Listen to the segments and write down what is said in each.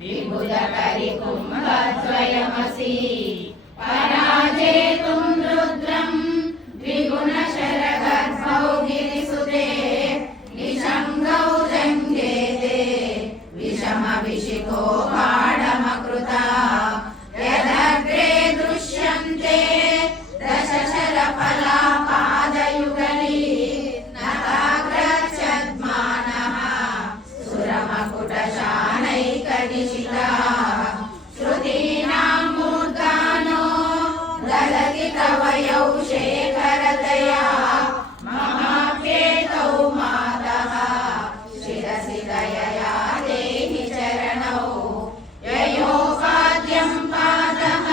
विबुधकरि कुम्भद्वयमसि पराजेतुं रुद्रं द्विगुणशरगर्भौ गिरिसुते निषङ्गौ जङ्गेते विषमविशिखो बाणमकृता यदग्रे दृश्यन्ते दशशरफला पादयुगली नताग्रच्छद्मानः सुरमकुटशानैकनिशिता श्रुतीनां मूर्धानो दलति कवयौ शेखरतया महाप्येतौ मातः शिरसि दयया देहि चरणौ ययोपाद्यं पादः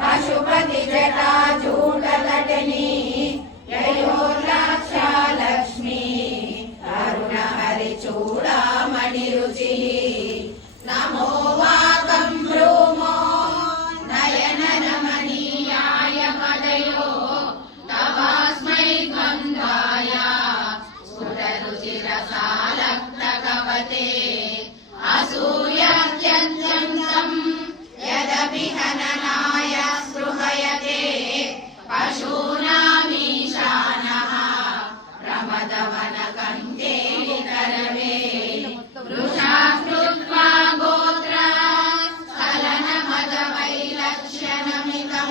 पशुपतिजटाजूटतटिनी ययोर्लाक्षा लक्ष्मी अरुणहरिचूडामणिरुचिः नमो वाकं भ्रूमो नयनरमणीयाय पदयो तवास्मै गन्धाय स्फुटरुचिरसालक्तकपते असूयात्यन्तं यदपि हननाय स्पृहयते पशूनामीशानः प्रमदवनकण्ठेलिकरवे वृषा कृत्वा गोत्र स्खलनमदवैलक्ष्यनमितं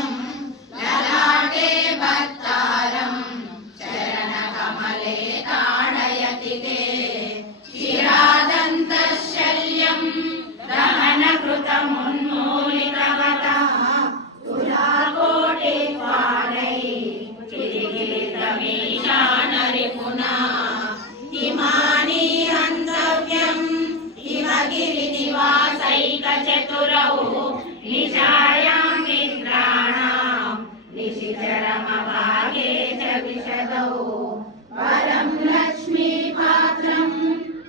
ललाटे भक्तारं चरणकमले ताडयति ते शिरादन्तशल्यं दहनकृतमुन्मूलितवतः तुलाकोटिद्वारैः चिरिगिरितमीशानरिपुना हिमानि हन्तव्यं हिमगिरिनिवासैकचतुरौ निशायां मित्राणां निशिचरमभागे च विशदौ वरं लक्ष्मीपात्रं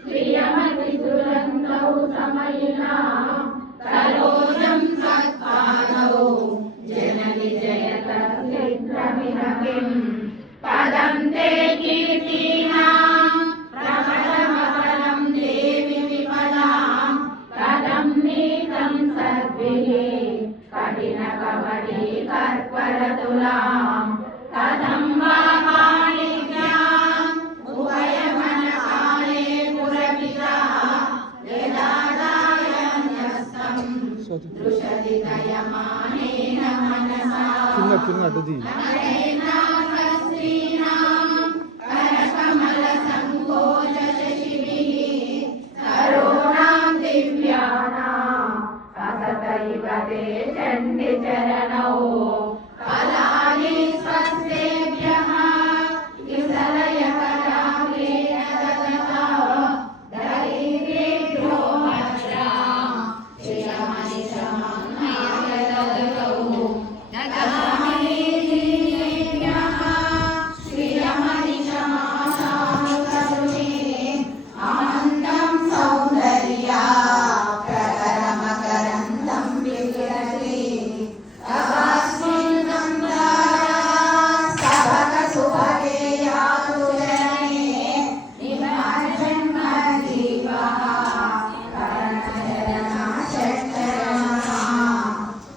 प्रियमतिदुरन्तौ समयिनां सरोजं सत्पादौ जननि जयतर्चित्रमिह किं पदं ते कीर्तीनां प्रमदमकरं देवि विपदां पदं नीतं सर्भिः कठिनकवटी कर्परतुलां कथं वा पाणिभ्याम् उभयमनकाले पुरपिता यदादायन्यस्तं दृशति दयमानेन मनसा नरेन्द्रास्त्रीणां करकमलसङ्कोचशशिभिः तरूणां दिव्यानां असतैव ते चण्डिचरणौ